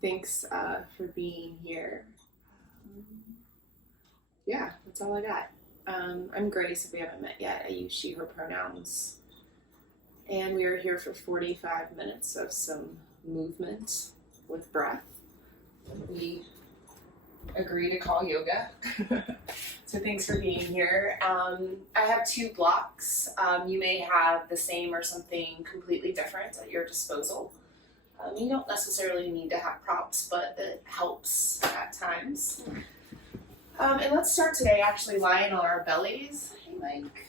Thanks for being here. Yeah, that's all I got. I'm Grace. If we haven't met yet, I use she, her pronouns. And we are here for 45 minutes of some movement with breath. We agree to call yoga. So thanks for being here. I have 2 blocks. You may have the same or something completely different at your disposal. You don't necessarily need to have props, but it helps at times. And let's start today actually lying on our bellies. Hey, Mike.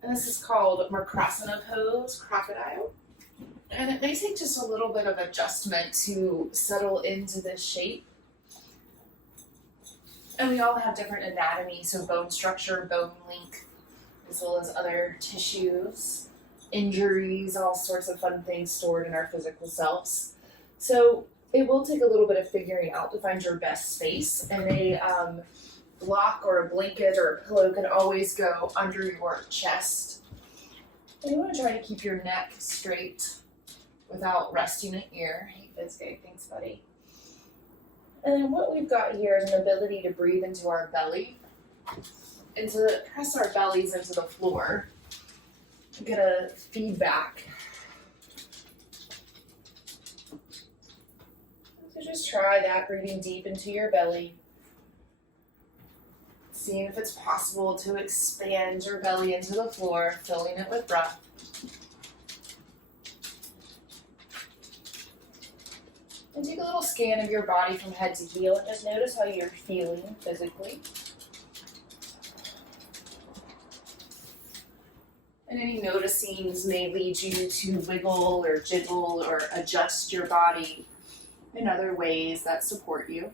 And this is called Merkrasana pose, crocodile. And it may take just a little bit of adjustment to settle into this shape. And we all have different anatomy, so bone structure, bone length, as well as other tissues, injuries, all sorts of fun things stored in our physical selves. So it will take a little bit of figuring out to find your best space, and a block or a blanket or a pillow can always go under your chest. And you want to try to keep your neck straight without resting an ear. Hey, Fizgay, thanks, buddy. And then what we've got here is an ability to breathe into our belly and to press our bellies into the floor. Get a feedback. So just try that, breathing deep into your belly. Seeing if it's possible to expand your belly into the floor, filling it with breath. And take a little scan of your body from head to heel and just notice how you're feeling physically. And any noticings may lead you to wiggle or jiggle or adjust your body in other ways that support you.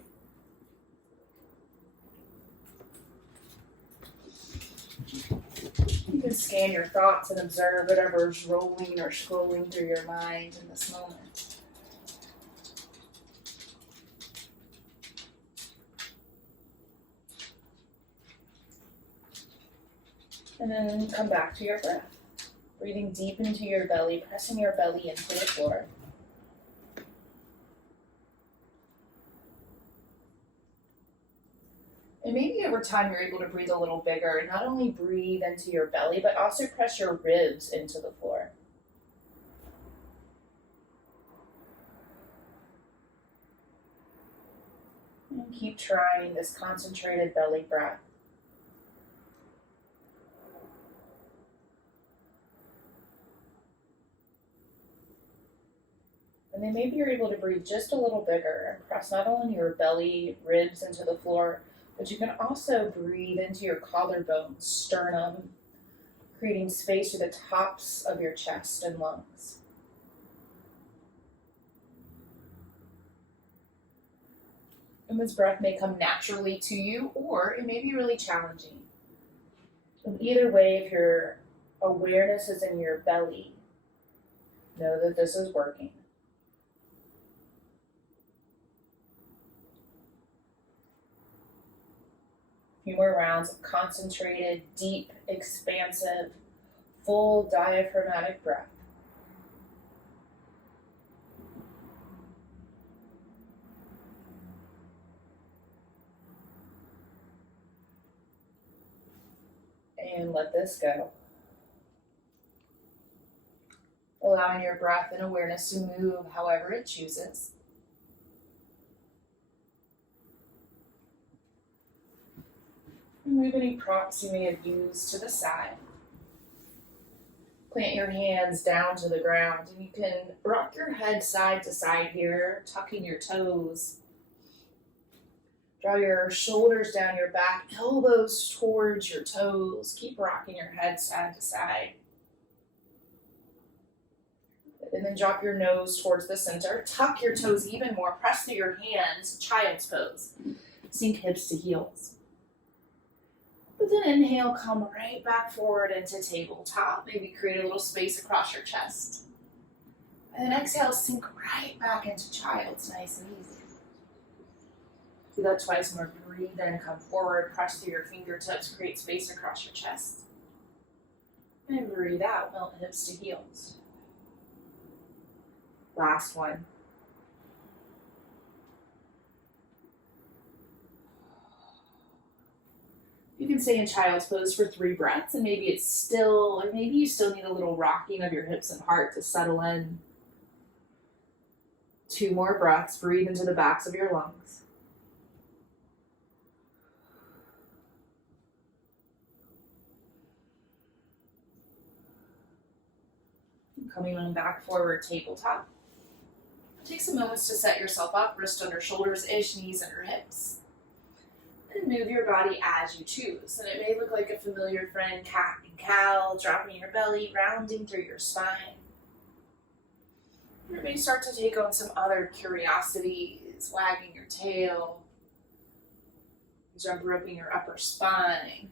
You can scan your thoughts and observe whatever's rolling or scrolling through your mind in this moment. And then come back to your breath. Breathing deep into your belly, pressing your belly into the floor. And maybe over time you're able to breathe a little bigger and not only breathe into your belly, but also press your ribs into the floor. And keep trying this concentrated belly breath. And then maybe you're able to breathe just a little bigger and press not only your belly, ribs into the floor, but you can also breathe into your collarbone, sternum, creating space through the tops of your chest and lungs. And this breath may come naturally to you, or it may be really challenging. And either way, if your awareness is in your belly, know that this is working. Few more rounds of concentrated, deep, expansive, full diaphragmatic breath. And let this go. Allowing your breath and awareness to move however it chooses. Move any props you may have used to the side. Plant your hands down to the ground, and you can rock your head side to side here, tucking your toes. Draw your shoulders down your back, elbows towards your toes. Keep rocking your head side to side. And then drop your nose towards the center. Tuck your toes even more. Press through your hands, child's pose. Sink hips to heels. But then inhale, come right back forward into tabletop. Maybe create a little space across your chest. And then exhale, sink right back into child's, nice and easy. Do that twice more. Breathe in, come forward, press through your fingertips, create space across your chest. And breathe out, melt hips to heels. Last one. You can stay in child's pose for 3 breaths, and maybe it's still, or maybe you still need a little rocking of your hips and heart to settle in. 2 more breaths. Breathe into the backs of your lungs. Coming on back forward, tabletop. Take some moments to set yourself up, wrist under shoulders-ish, knees under hips. And move your body as you choose. And it may look like a familiar friend, cat and cow, dropping your belly, rounding through your spine. You may start to take on some other curiosities, wagging your tail, jump roping your upper spine.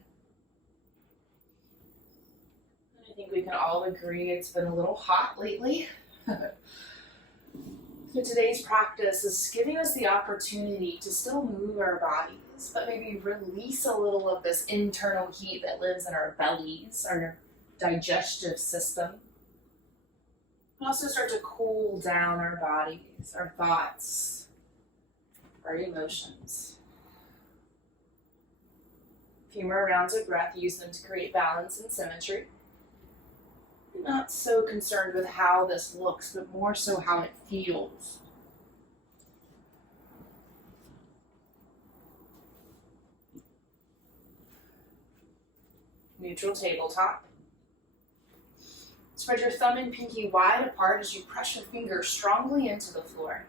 And I think we can all agree it's been a little hot lately. So today's practice is giving us the opportunity to still move our bodies, but maybe release a little of this internal heat that lives in our bellies, our digestive system. And also start to cool down our bodies, our thoughts, our emotions. A few more rounds of breath, use them to create balance and symmetry. Not so concerned with how this looks, but more so how it feels. Neutral tabletop. Spread your thumb and pinky wide apart as you press your fingers strongly into the floor.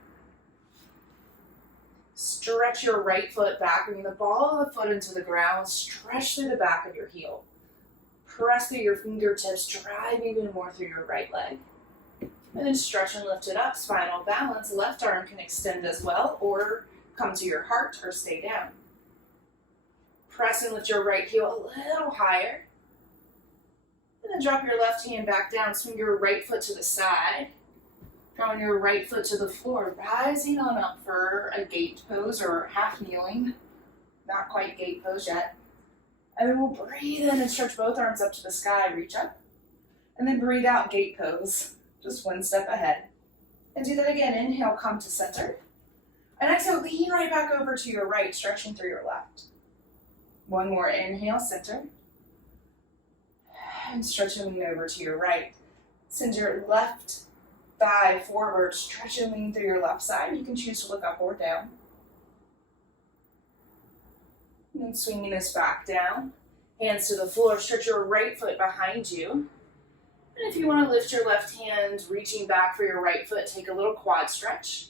Stretch your right foot back, bringing the ball of the foot into the ground. Stretch through the back of your heel. Press through your fingertips, drive even more through your right leg. And then stretch and lift it up. Spinal balance. Left arm can extend as well, or come to your heart or stay down. Press and lift your right heel a little higher. And then drop your left hand back down. Swing your right foot to the side. Drawing your right foot to the floor. Rising on up for a gate pose or half kneeling. Not quite gate pose yet. And then we'll breathe in and stretch both arms up to the sky, reach up. And then breathe out, gate pose, just one step ahead. And do that again, inhale, come to center. And exhale, lean right back over to your right, stretching through your left. One more, inhale, center. And stretch and lean over to your right. Send your left thigh forward, stretch and lean through your left side. You can choose to look up or down. And then swinging us back down, hands to the floor, stretch your right foot behind you. And if you want to lift your left hand, reaching back for your right foot, take a little quad stretch.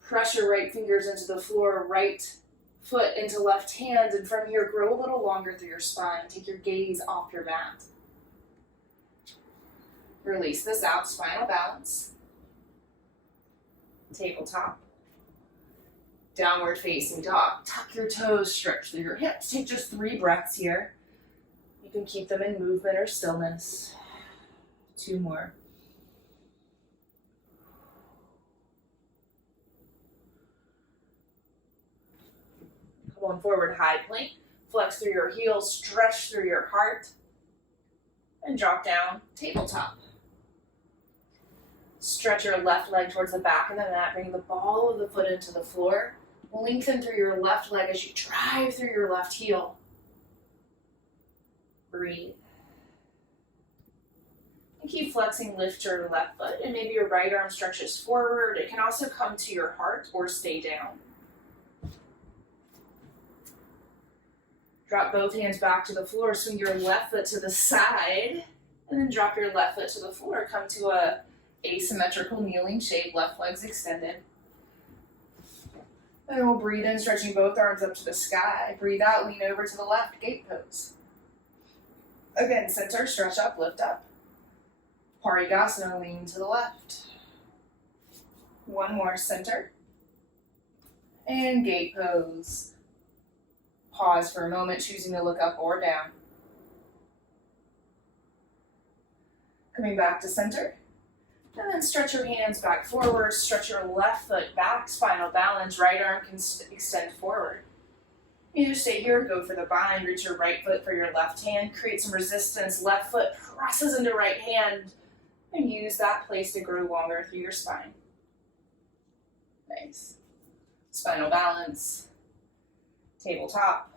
Press your right fingers into the floor, right foot into left hand, and from here, grow a little longer through your spine. Take your gaze off your mat. Release this out, spinal balance. Tabletop. Downward facing dog. Tuck your toes, stretch through your hips. Take just 3 breaths here. You can keep them in movement or stillness. 2 more. Come on forward, high plank. Flex through your heels, stretch through your heart. And drop down, tabletop. Stretch your left leg towards the back of the mat, bring the ball of the foot into the floor. Lengthen through your left leg as you drive through your left heel. Breathe. And keep flexing, lift your left foot, and maybe your right arm stretches forward. It can also come to your heart or stay down. Drop both hands back to the floor, swing your left foot to the side, and then drop your left foot to the floor. Come to a asymmetrical kneeling shape, left leg's extended. And we'll breathe in, stretching both arms up to the sky. Breathe out, lean over to the left, gate pose. Again, center, stretch up, lift up. Parigasana, lean to the left. One more, center. And gate pose. Pause for a moment, choosing to look up or down. Coming back to center. And then stretch your hands back forward, stretch your left foot back, spinal balance, right arm can extend forward. Either stay here, go for the bind, reach your right foot for your left hand, create some resistance, left foot presses into right hand, and use that place to grow longer through your spine. Nice. Spinal balance, tabletop.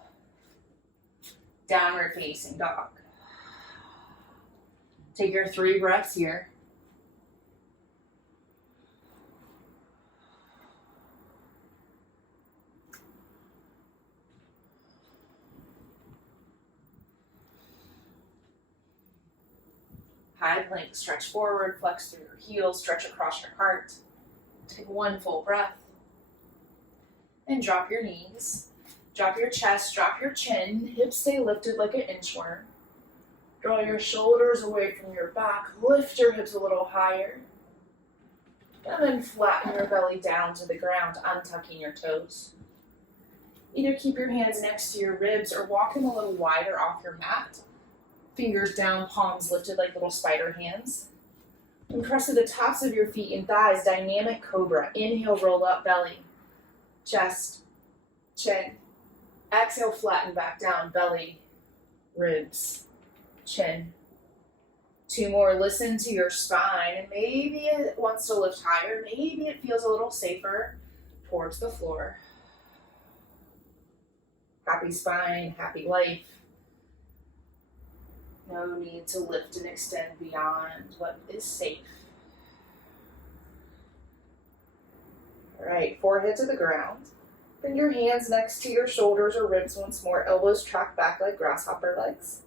Downward facing dog. Take your 3 breaths here. High plank, stretch forward, flex through your heels, stretch across your heart. Take 1 full breath. And drop your knees. Drop your chest, drop your chin. Hips stay lifted like an inchworm. Draw your shoulders away from your back. Lift your hips a little higher. And then flatten your belly down to the ground, untucking your toes. Either keep your hands next to your ribs or walk them a little wider off your mat. Fingers down, palms lifted like little spider hands. And press to the tops of your feet and thighs, dynamic cobra. Inhale, roll up belly, chest, chin. Exhale, flatten back down, belly, ribs, chin. 2 more, listen to your spine. And maybe it wants to lift higher. Maybe it feels a little safer towards the floor. Happy spine, happy life. No need to lift and extend beyond what is safe. All right, forehead to the ground. Bring your hands next to your shoulders or ribs once more. Elbows track back like grasshopper legs.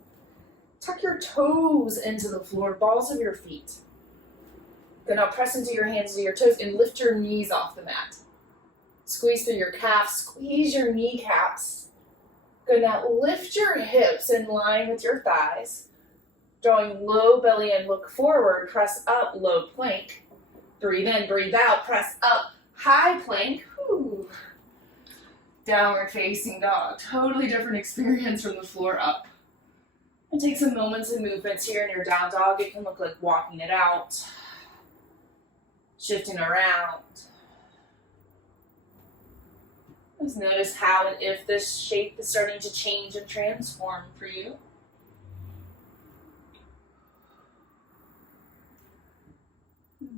Tuck your toes into the floor, balls of your feet. Then now press into your hands to your toes and lift your knees off the mat. Squeeze through your calves, squeeze your kneecaps. Good, now lift your hips in line with your thighs. Drawing low belly and look forward, press up, low plank. Breathe in, breathe out, press up, high plank. Whew. Downward facing dog. Totally different experience from the floor up. And take some moments and movements here in your down dog. It can look like walking it out, shifting around. Just notice how and if this shape is starting to change and transform for you.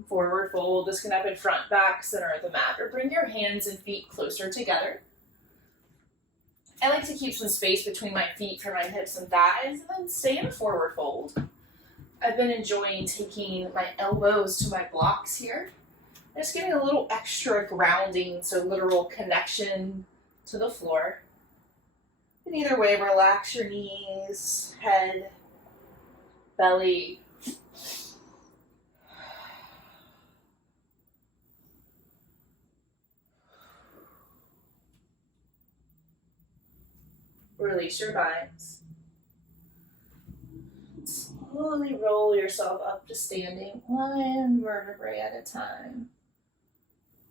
Forward fold. This can happen front, back, center of the mat, or bring your hands and feet closer together. I like to keep some space between my feet for my hips and thighs, and then stay in a forward fold. I've been enjoying taking my elbows to my blocks here. Just getting a little extra grounding, so literal connection to the floor. And either way, relax your knees, head, belly. Release your binds. Slowly roll yourself up to standing, 1 vertebrae at a time.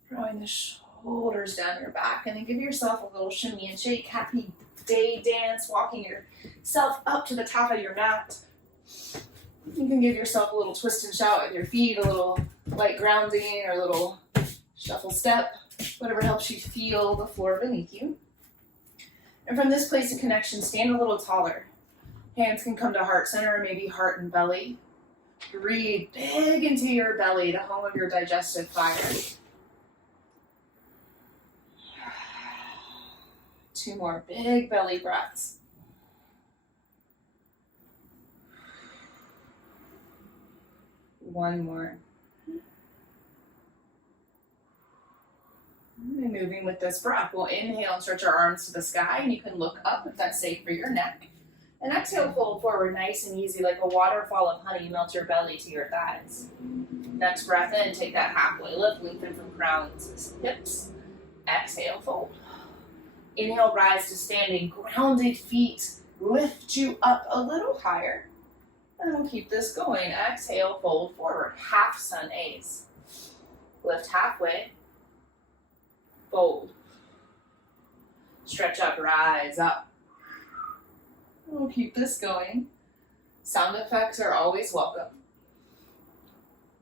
Drawing the shoulders down your back, and then give yourself a little shimmy and shake. Happy day dance, walking yourself up to the top of your mat. You can give yourself a little twist and shout with your feet, a little light grounding or a little shuffle step, whatever helps you feel the floor beneath you. And from this place of connection, stand a little taller. Hands can come to heart center, or maybe heart and belly. Breathe big into your belly, the home of your digestive fire. 2 more big belly breaths. One more. And moving with this breath, we'll inhale and stretch our arms to the sky, and you can look up if that's safe for your neck. And exhale, fold forward nice and easy, like a waterfall of honey. Melt your belly to your thighs. Next breath in, take that halfway lift, lengthen from crown to hips. Exhale, fold. Inhale, rise to standing. Grounded feet lift you up a little higher. And we'll keep this going. Exhale, fold forward. Half sun A's. Lift halfway. Fold. Stretch up, rise up. We'll keep this going. Sound effects are always welcome.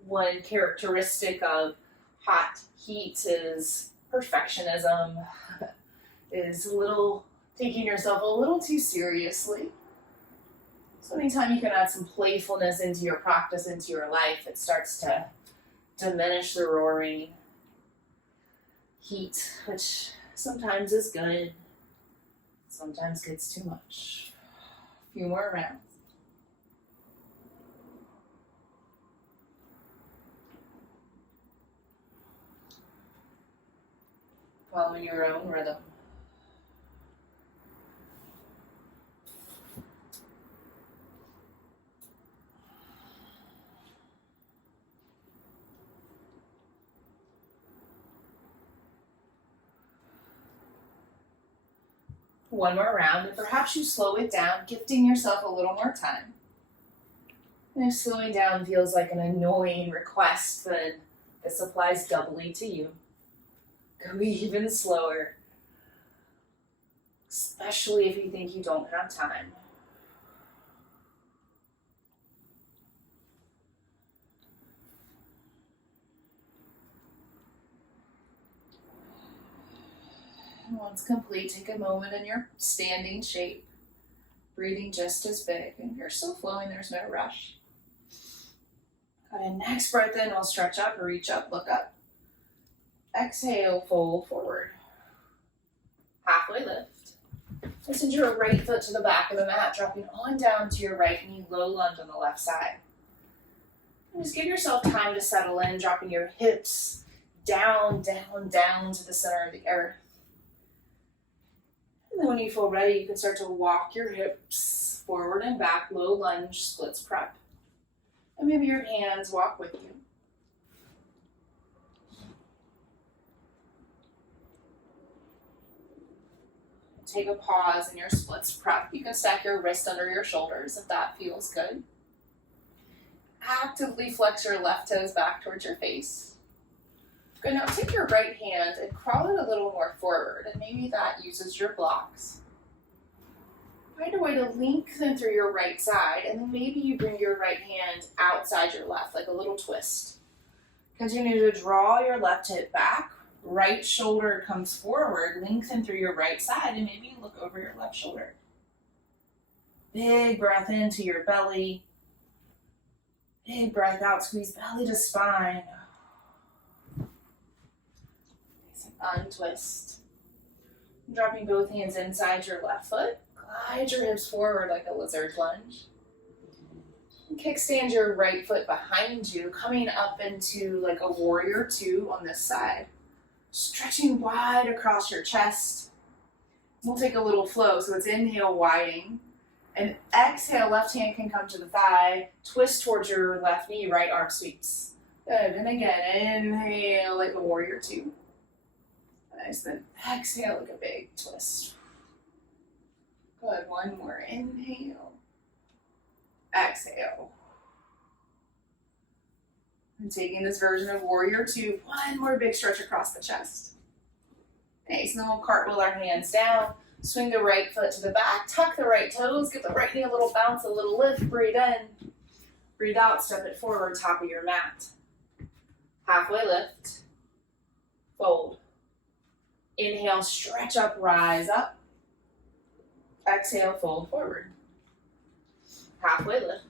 One characteristic of hot heat is perfectionism, is taking yourself a little too seriously. So anytime you can add some playfulness into your practice, into your life, it starts to diminish the roaring heat, which sometimes is good, sometimes gets too much. few more rounds. Following your own rhythm. One more round, and perhaps you slow it down, gifting yourself a little more time. And if slowing down feels like an annoying request, then this applies doubly to you. Go even slower, especially if you think you don't have time. And once complete, take a moment in your standing shape, breathing just as big. And if you're still flowing, there's no rush. Got a next breath in, I'll stretch up, reach up, look up. Exhale, fold forward. Halfway lift. And send your right foot to the back of the mat, dropping on down to your right knee, low lunge on the left side. And just give yourself time to settle in, dropping your hips down, down, down to the center of the earth. And then when you feel ready, you can start to walk your hips forward and back, low lunge, splits prep. And maybe your hands walk with you. Take a pause in your splits prep. You can stack your wrist under your shoulders if that feels good. Actively flex your left toes back towards your face. Good, now take your right hand and crawl it a little more forward, and maybe that uses your blocks. Find a way to lengthen through your right side, and then maybe you bring your right hand outside your left, like a little twist. Continue to draw your left hip back. Right shoulder comes forward, lengthen through your right side, and maybe you look over your left shoulder. Big breath into your belly. Big breath out, squeeze belly to spine. Untwist. Dropping both hands inside your left foot. Glide your hips forward like a lizard lunge. And kickstand your right foot behind you, coming up into like a warrior two on this side. Stretching wide across your chest. We'll take a little flow. So it's inhale, widening. And exhale, left hand can come to the thigh. Twist towards your left knee, right arm sweeps. Good. And again, inhale like a warrior two. Nice. Then exhale like a big twist. Good. One more. Inhale. Exhale. And taking this version of warrior two, one more big stretch across the chest. Nice. And then we'll cartwheel our hands down. Swing the right foot to the back. Tuck the right toes. Give the right knee a little bounce, a little lift. Breathe in. Breathe out. Step it forward, top of your mat. Halfway lift. Fold. Inhale, stretch up, rise up. Exhale, fold forward. Halfway lift.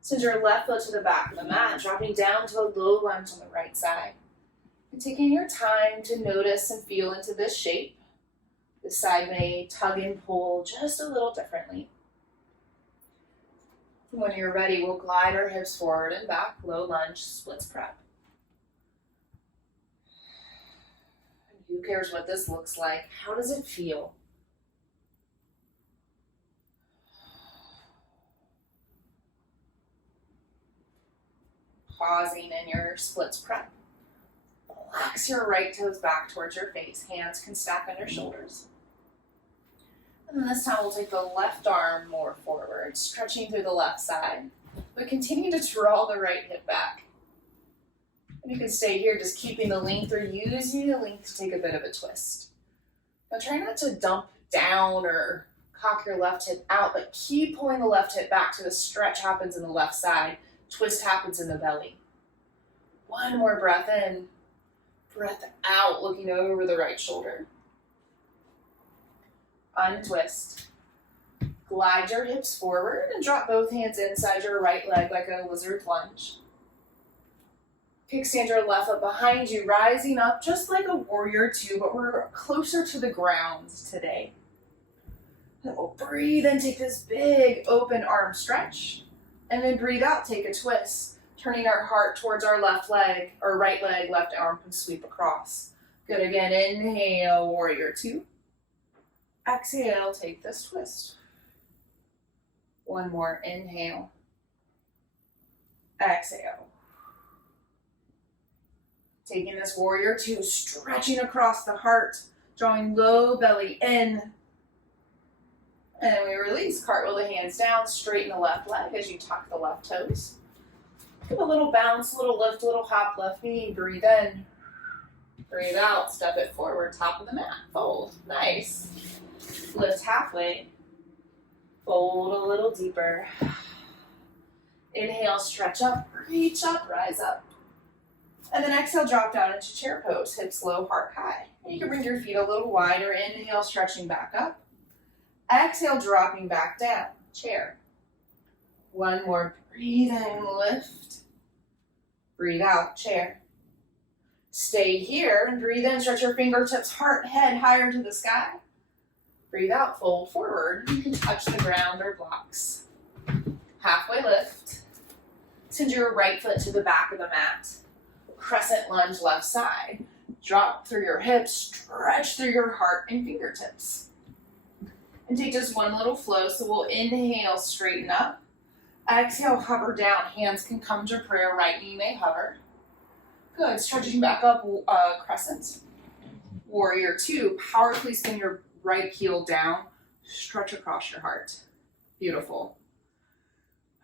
Send your left foot to the back of the mat, dropping down to a low lunge on the right side. And taking your time to notice and feel into this shape. This side may tug and pull just a little differently. When you're ready, we'll glide our hips forward and back, low lunge, splits prep. Who cares what this looks like? How does it feel? Pausing in your splits prep. Relax your right toes back towards your face. Hands can stack on your shoulders. And then this time we'll take the left arm more forward, stretching through the left side. But continue to draw the right hip back. And you can stay here just keeping the length or using the length to take a bit of a twist. Now try not to dump down or cock your left hip out, but keep pulling the left hip back so the stretch happens in the left side, twist happens in the belly. One more breath in, breath out, looking over the right shoulder. Untwist. Glide your hips forward and drop both hands inside your right leg like a lizard lunge. Kickstand your left foot behind you, rising up just like a warrior two, but we're closer to the ground today. Then we'll breathe in, take this big open arm stretch. And then breathe out, take a twist. Turning our heart towards our left leg, or right leg, left arm can sweep across. Good, again, inhale, warrior two. Exhale, take this twist. One more, inhale. Exhale. Taking this warrior two, stretching across the heart, drawing low belly in. And we release, cartwheel the hands down, straighten the left leg as you tuck the left toes. Give a little bounce, a little lift, a little hop, left knee, breathe in. Breathe out, step it forward, top of the mat, fold, nice. Lift halfway, fold a little deeper. Inhale, stretch up, reach up, rise up. And then exhale, drop down into chair pose, hips low, heart high. And you can bring your feet a little wider, inhale, stretching back up. Exhale, dropping back down, chair. One more, breathe in, lift. Breathe out, chair. Stay here and breathe in, stretch your fingertips, heart, head higher to the sky. Breathe out, fold forward. You can touch the ground or blocks. Halfway lift. Send your right foot to the back of the mat. Crescent lunge left side. Drop through your hips, stretch through your heart and fingertips. And take just one little flow, so we'll inhale, straighten up. Exhale, hover down. Hands can come to prayer, right knee may hover. Good, stretching back up, crescent. Warrior two, powerfully spin your right heel down, stretch across your heart. Beautiful.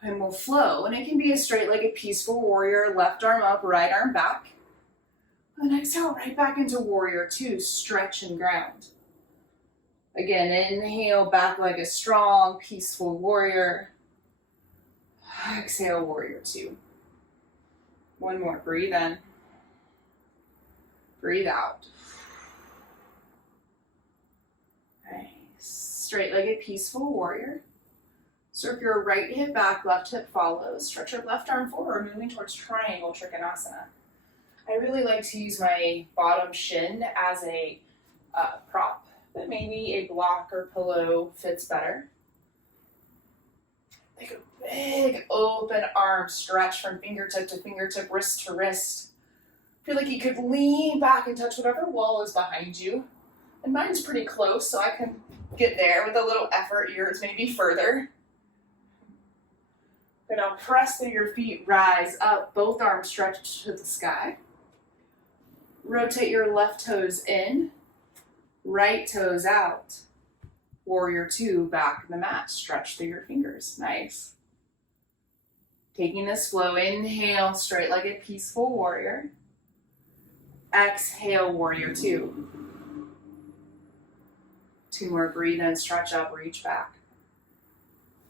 And we'll flow, and it can be a straight-legged peaceful warrior, left arm up, right arm back. And exhale, right back into warrior two, stretch and ground. Again, inhale, back leg is strong, peaceful warrior. Exhale, warrior two. One more, breathe in. Breathe out. Nice. Straight-legged peaceful warrior. Circle your right hip back, left hip follows. Stretch your left arm forward, moving towards triangle trikonasana. I really like to use my bottom shin as a prop, but maybe a block or pillow fits better. Take a big open arm stretch from fingertip to fingertip, wrist to wrist. Feel like you could lean back and touch whatever wall is behind you. And mine's pretty close, so I can get there with a little effort. Yours may be further. Then now press through your feet, rise up, both arms stretched to the sky. Rotate your left toes in, right toes out. Warrior two, back in the mat, stretch through your fingers, nice. Taking this flow, inhale, straight-legged peaceful warrior. Exhale, warrior two. Two more, breathe in, stretch up, reach back.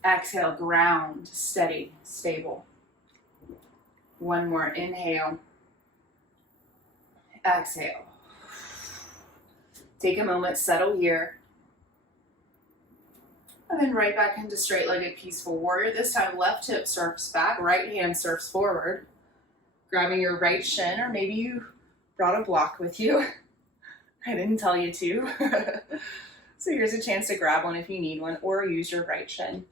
Exhale, ground, steady, stable. One more, inhale. Exhale. Take a moment, settle here. And then right back into straight-legged peaceful warrior. This time, left hip surfs back, right hand surfs forward. Grabbing your right shin, or maybe you brought a block with you. I didn't tell you to. So here's a chance to grab one if you need one, or use your right shin.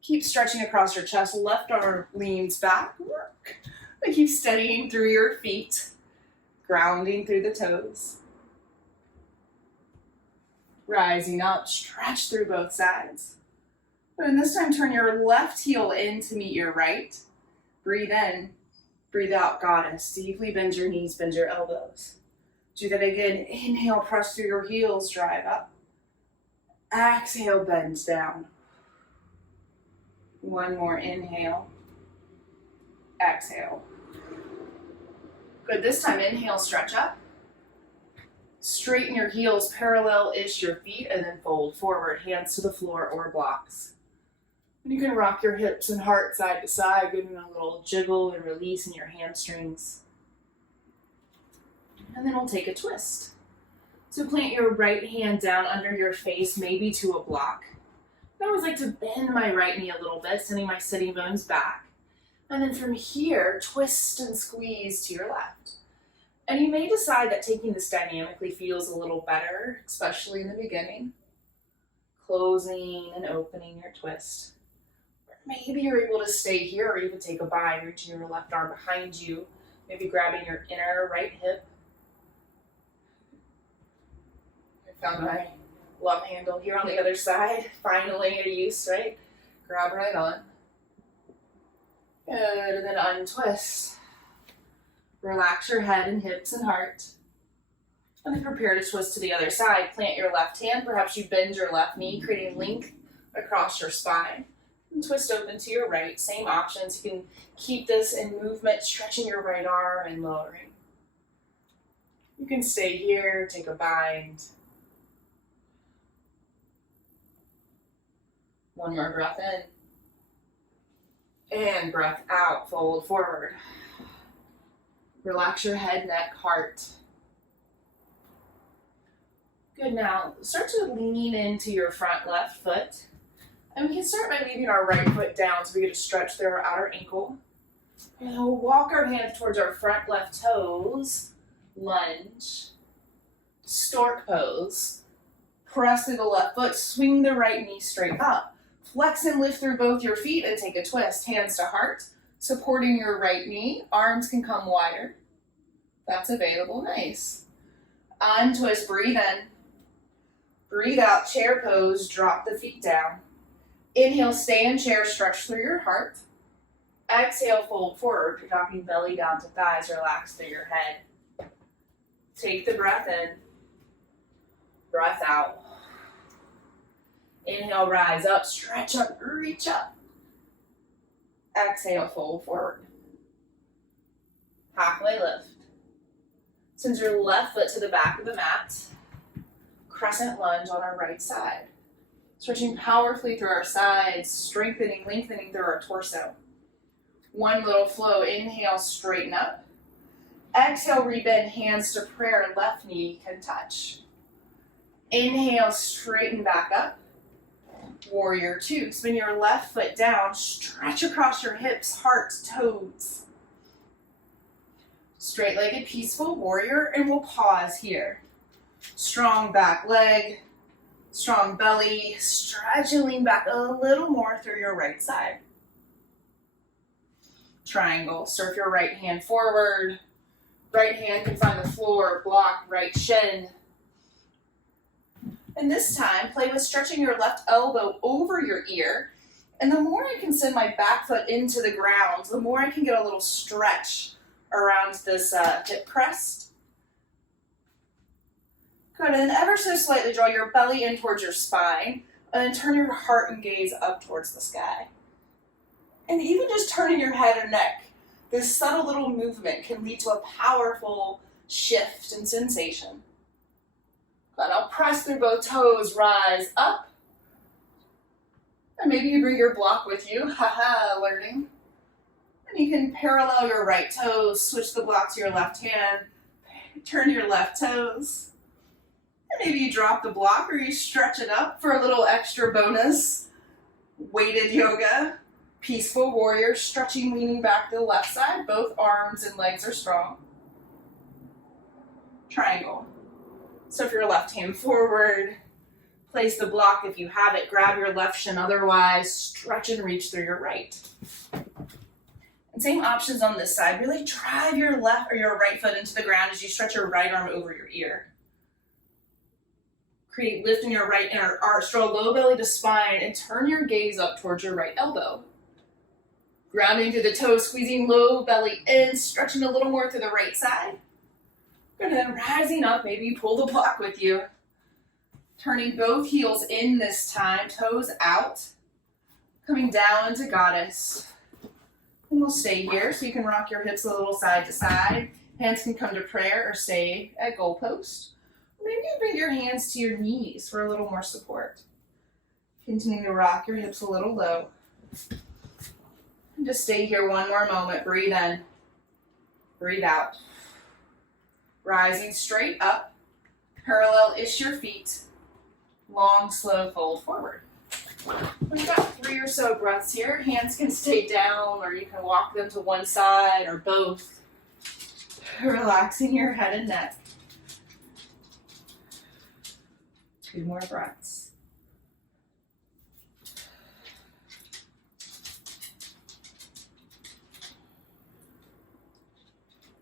Keep stretching across your chest. Left arm leans back. Work. And keep steadying through your feet. Grounding through the toes. Rising up, stretch through both sides. And this time, turn your left heel in to meet your right. Breathe in, breathe out, goddess. Deeply bend your knees, bend your elbows. Do that again. Inhale, press through your heels, drive up. Exhale, bend down. One more, inhale. Exhale. Good, this time, inhale, stretch up. Straighten your heels, parallel-ish your feet, and then fold forward, hands to the floor or blocks. And you can rock your hips and heart side to side, giving a little jiggle and release in your hamstrings. And then we'll take a twist. So plant your right hand down under your face, maybe to a block. I always like to bend my right knee a little bit, sending my sitting bones back. And then from here, twist and squeeze to your left. And you may decide that taking this dynamically feels a little better, especially in the beginning. closing and opening your twist. Or maybe you're able to stay here or even take a bind, reaching your left arm behind you, maybe grabbing your inner right hip. I found my love handle here on the other side, finally a use, right? Grab right on. Good, and then untwist. Relax your head and hips and heart. And then prepare to twist to the other side. Plant your left hand, perhaps you bend your left knee, creating length across your spine. And twist open to your right, same options. You can keep this in movement, stretching your right arm and lowering. You can stay here, take a bind. One more breath in. And breath out, fold forward. Relax your head, neck, heart. Good, now start to lean into your front left foot. And we can start by leaving our right foot down so we get a stretch through our outer ankle. And we'll walk our hands towards our front left toes. Lunge. Stork pose. Press through the left foot, swing the right knee straight up. Flex and lift through both your feet and take a twist. Hands to heart, supporting your right knee. Arms can come wider. That's available, nice. Untwist, breathe in. Breathe out, chair pose, drop the feet down. Inhale, stay in chair, stretch through your heart. Exhale, fold forward, dropping belly down to thighs, relax through your head. Take the breath in. Breath out. Inhale, rise up, stretch up, reach up. Exhale, fold forward. Halfway lift. Send your left foot to the back of the mat. Crescent lunge on our right side. Stretching powerfully through our sides, strengthening, lengthening through our torso. One little flow, inhale, straighten up. Exhale, rebend, hands to prayer, left knee can touch. Inhale, straighten back up. Warrior two, spin your left foot down, stretch across your hips, heart, toes. Straight-legged, peaceful warrior, and we'll pause here. Strong back leg, strong belly, stretch and lean back a little more through your right side. Triangle, surf your right hand forward. Right hand can find the floor, block right shin. And this time, play with stretching your left elbow over your ear. And the more I can send my back foot into the ground, the more I can get a little stretch around this hip crest. Good, and then ever so slightly draw your belly in towards your spine, and then turn your heart and gaze up towards the sky. And even just turning your head and neck, this subtle little movement can lead to a powerful shift in sensation. But I'll press through both toes, rise up. And maybe you bring your block with you, haha, learning. And you can parallel your right toes, switch the block to your left hand, turn your left toes. And maybe you drop the block or you stretch it up for a little extra bonus. Weighted yoga, peaceful warrior, stretching, leaning back to the left side. Both arms and legs are strong. Triangle. So if your left hand forward, place the block if you have it, grab your left shin, otherwise stretch and reach through your right. And same options on this side, really drive your left or your right foot into the ground as you stretch your right arm over your ear. Create lift in your right inner arch, draw low belly to spine, and turn your gaze up towards your right elbow. Grounding through the toes, squeezing low belly in, stretching a little more to the right side. And then rising up, maybe you pull the block with you. Turning both heels in this time, toes out. Coming down into goddess. And we'll stay here so you can rock your hips a little side to side. Hands can come to prayer or stay at goalpost. Maybe you bring your hands to your knees for a little more support. Continue to rock your hips a little low. And just stay here one more moment. Breathe in. Breathe out. Rising straight up. Parallel-ish your feet. Long, slow fold forward. We've got 3 or so breaths here. Hands can stay down or you can walk them to one side or both. Relaxing your head and neck. 2 more breaths.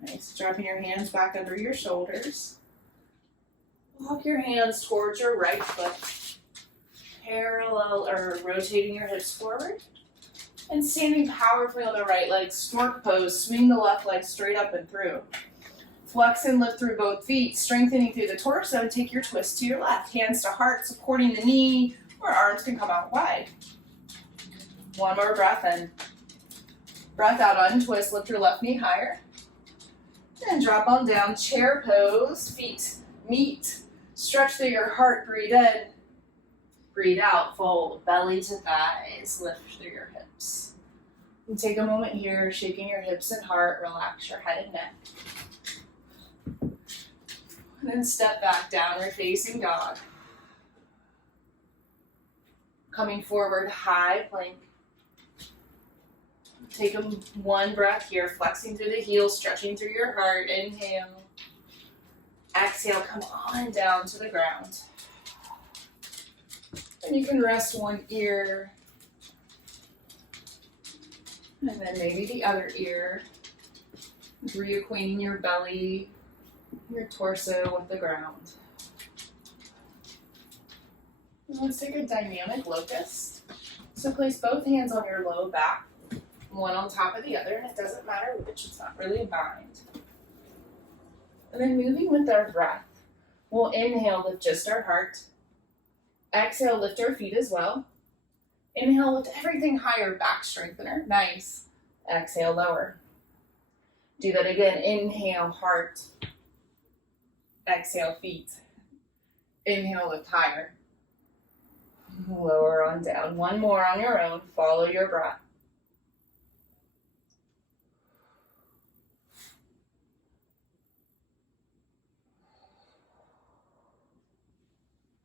Nice. Dropping your hands back under your shoulders. Walk your hands towards your right foot. Parallel or rotating your hips forward. And standing powerfully on the right leg, stork pose. Swing the left leg straight up and through. Flex and lift through both feet, strengthening through the torso. Take your twist to your left. Hands to heart, supporting the knee, or arms can come out wide. One more breath in. Breath out, untwist, lift your left knee higher. And drop on down, chair pose, feet meet. Stretch through your heart, breathe in. Breathe out, fold, belly to thighs, lift through your hips. And take a moment here, shaking your hips and heart, relax your head and neck. And then step back, downward facing dog. Coming forward, high plank. Take one breath here, flexing through the heels, stretching through your heart. Inhale. Exhale, come on down to the ground. And you can rest one ear. And then maybe the other ear. Reacquainting your belly, your torso with the ground. And let's take a dynamic locust. So place both hands on your low back. One on top of the other, and it doesn't matter which, it's not really a bind. And then moving with our breath, we'll inhale with just our heart. Exhale, lift our feet as well. Inhale, lift everything higher, back strengthener, nice. Exhale, lower. Do that again, inhale, heart. Exhale, feet. Inhale, lift higher. Lower on down, one more on your own, follow your breath.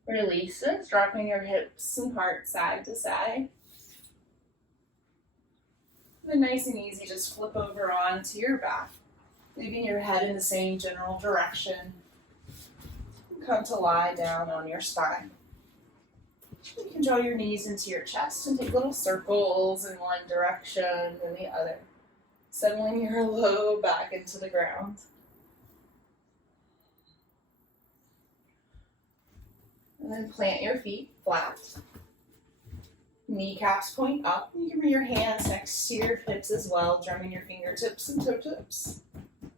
Release it, dropping your hips and heart side to side. And then nice and easy, just flip over onto your back, leaving your head in the same general direction. Come to lie down on your spine. You can draw your knees into your chest and take little circles in one direction and the other, settling your low back into the ground. And then plant your feet flat. Kneecaps point up. You can bring your hands next to your hips as well, drumming your fingertips and toe tips.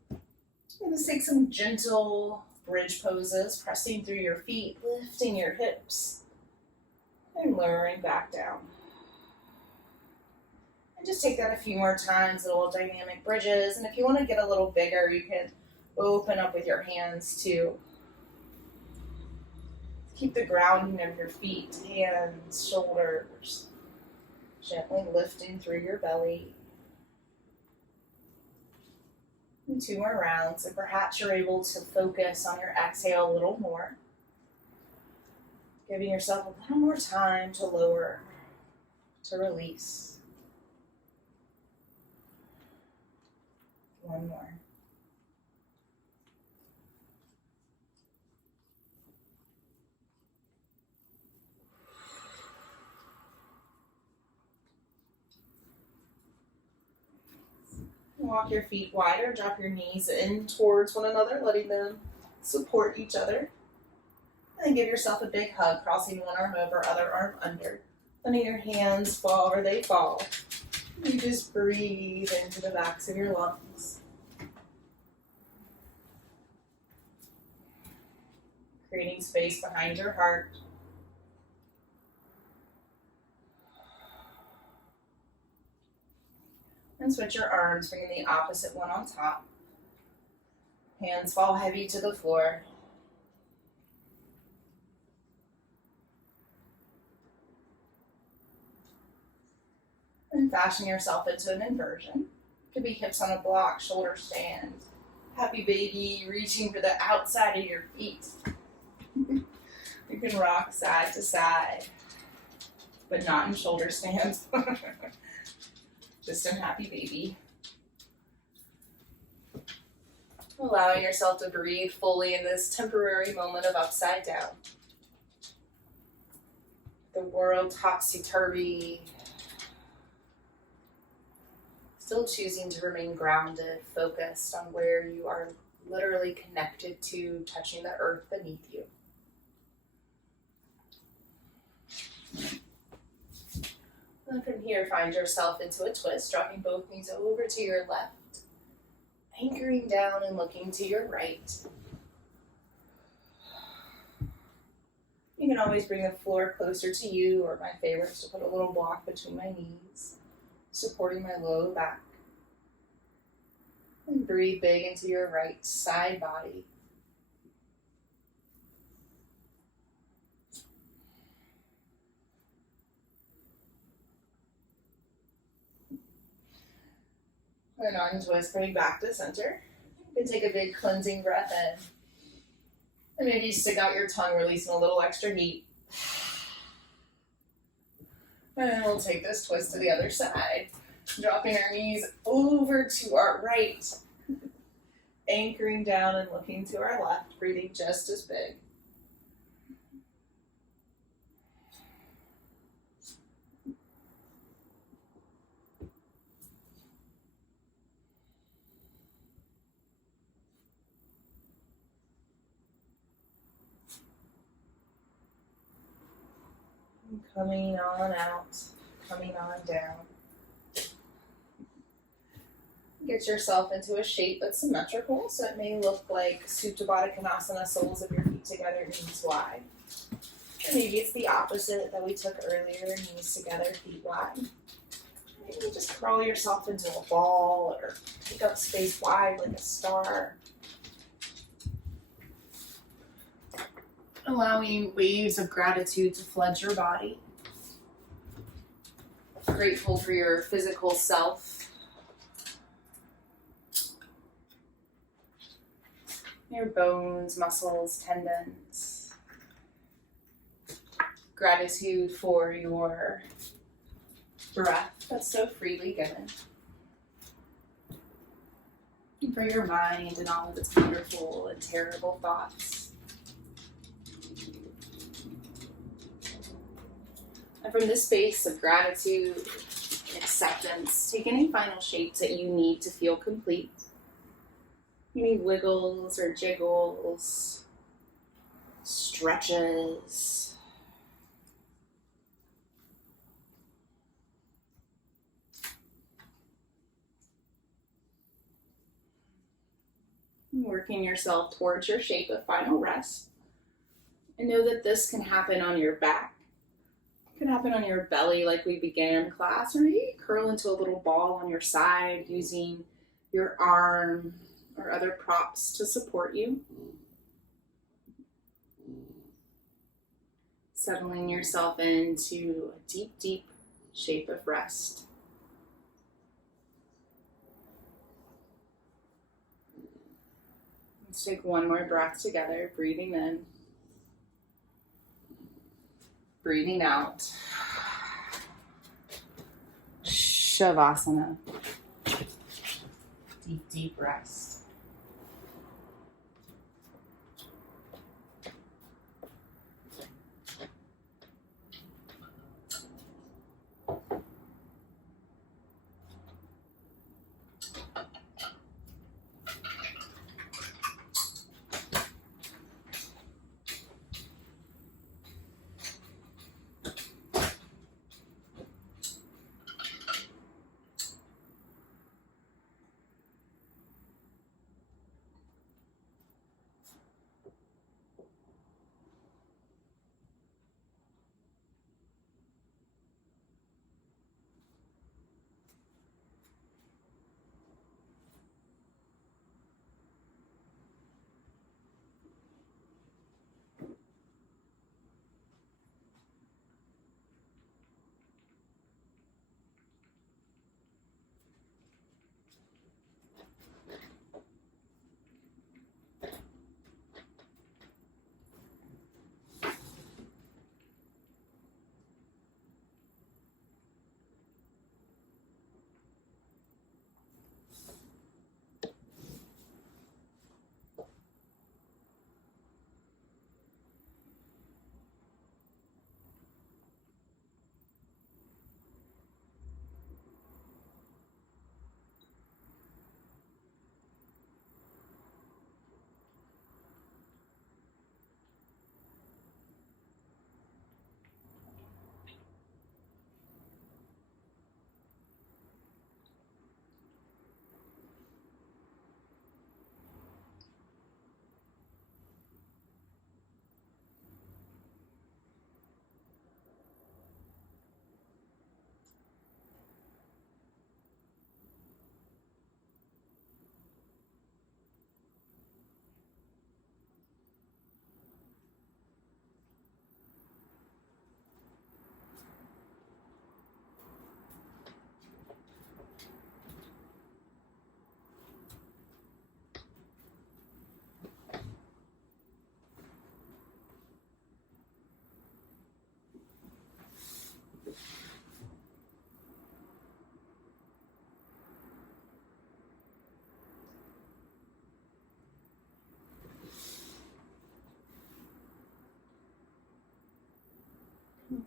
And let's take some gentle bridge poses, pressing through your feet, lifting your hips, and lowering back down. And just take that a few more times, little dynamic bridges. And if you want to get a little bigger, you can open up with your hands too. Keep the grounding of your feet, hands, shoulders, gently lifting through your belly. And 2 more rounds, and perhaps you're able to focus on your exhale a little more. Giving yourself a little more time to lower, to release. 1 more. Walk your feet wider, drop your knees in towards one another, letting them support each other. And then give yourself a big hug, crossing one arm over, other arm under. Letting your hands fall where they fall. You just breathe into the backs of your lungs. Creating space behind your heart. And switch your arms, bringing the opposite one on top. Hands fall heavy to the floor. And fashion yourself into an inversion. Could be hips on a block, shoulder stand. Happy baby, reaching for the outside of your feet. You can rock side to side, but not in shoulder stands. Just in happy baby. Allowing yourself to breathe fully in this temporary moment of upside down. The world topsy-turvy. Still choosing to remain grounded, focused on where you are literally connected to, touching the earth beneath you. And from here, find yourself into a twist, dropping both knees over to your left, anchoring down and looking to your right. You can always bring the floor closer to you, or my favorite is to put a little block between my knees, supporting my low back. And breathe big into your right side body. And untwist, bring back to center. You can take a big cleansing breath in. And maybe stick out your tongue, releasing a little extra heat. And then we'll take this twist to the other side. Dropping our knees over to our right. Anchoring down and looking to our left, breathing just as big. Coming on out, coming on down. Get yourself into a shape that's symmetrical, so it may look like Supta Baddha Konasana, soles of your feet together, knees wide. Or maybe it's the opposite that we took earlier, knees together, feet wide. Maybe just curl yourself into a ball or take up space wide like a star. Allowing waves of gratitude to flood your body. Grateful for your physical self. Your bones, muscles, tendons. Gratitude for your breath that's so freely given. And for your mind and all of its wonderful and terrible thoughts. And from this space of gratitude and acceptance, take any final shapes that you need to feel complete. Any wiggles or jiggles, stretches. Working yourself towards your shape of final rest. And know that this can happen on your back. It can happen on your belly like we began in class, or you curl into a little ball on your side using your arm or other props to support you. Settling yourself into a deep, deep shape of rest. Let's take one more breath together, breathing in, breathing out. Shavasana. Deep, deep rest.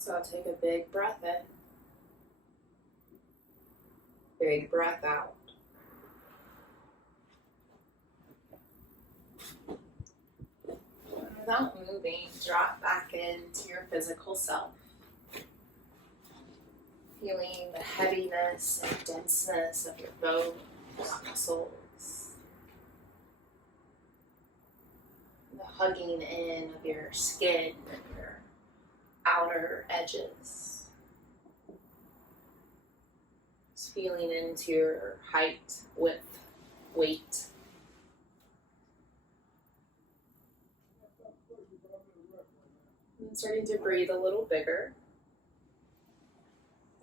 So I'll take a big breath in. Big breath out. And without moving, drop back into your physical self. Feeling the heaviness and denseness of your bones, muscles. The hugging in of your skin and your outer edges. Just feeling into your height, width, weight. And starting to breathe a little bigger.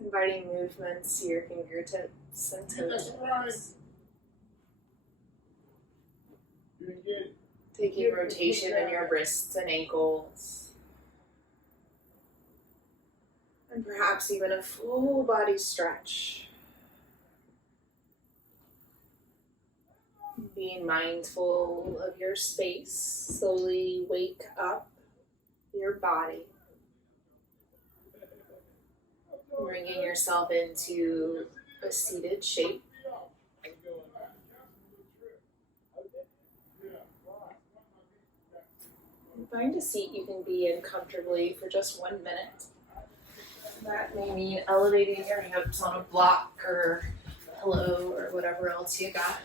Inviting movements to your fingertips and toes. Taking rotation in your wrists and ankles. And perhaps even a full body stretch. Being mindful of your space. Slowly wake up your body. Bringing yourself into a seated shape. And find a seat you can be in comfortably for just 1 minute. That may mean elevating your hips on a block or pillow or whatever else you got.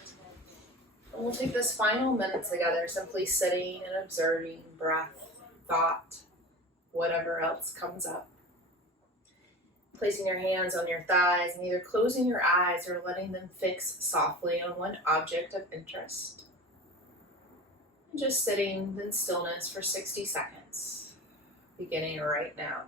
And we'll take this final minute together, simply sitting and observing breath, thought, whatever else comes up. Placing your hands on your thighs and either closing your eyes or letting them fix softly on one object of interest. And just sitting in stillness for 60 seconds, beginning right now.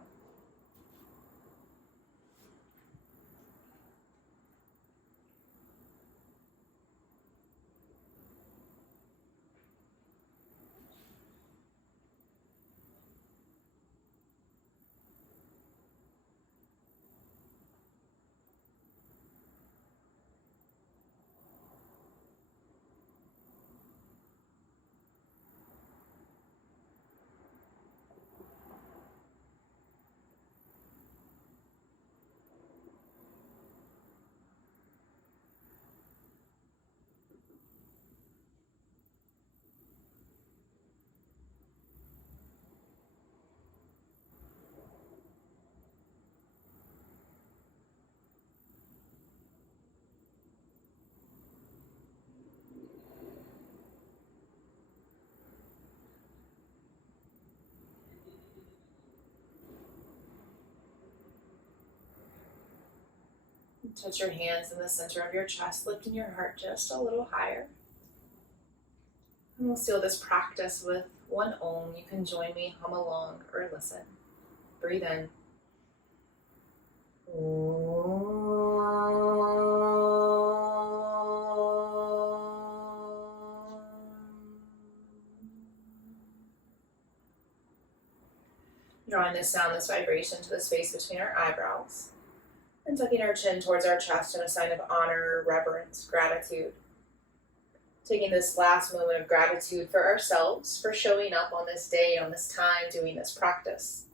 Touch your hands in the center of your chest, lifting your heart just a little higher. And we'll seal this practice with one Om. You can join me, hum along, or listen. Breathe in. Drawing this sound, this vibration to the space between our eyebrows. And tucking our chin towards our chest in a sign of honor, reverence, gratitude. Taking this last moment of gratitude for ourselves, for showing up on this day, on this time, doing this practice.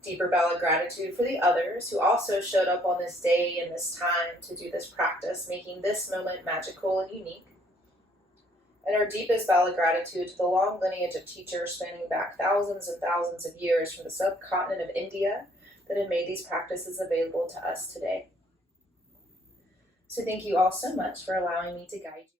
Deeper bow of gratitude for the others who also showed up on this day and this time to do this practice, making this moment magical and unique. And our deepest bow of gratitude to the long lineage of teachers spanning back thousands and thousands of years from the subcontinent of India that have made these practices available to us today. So thank you all so much for allowing me to guide you.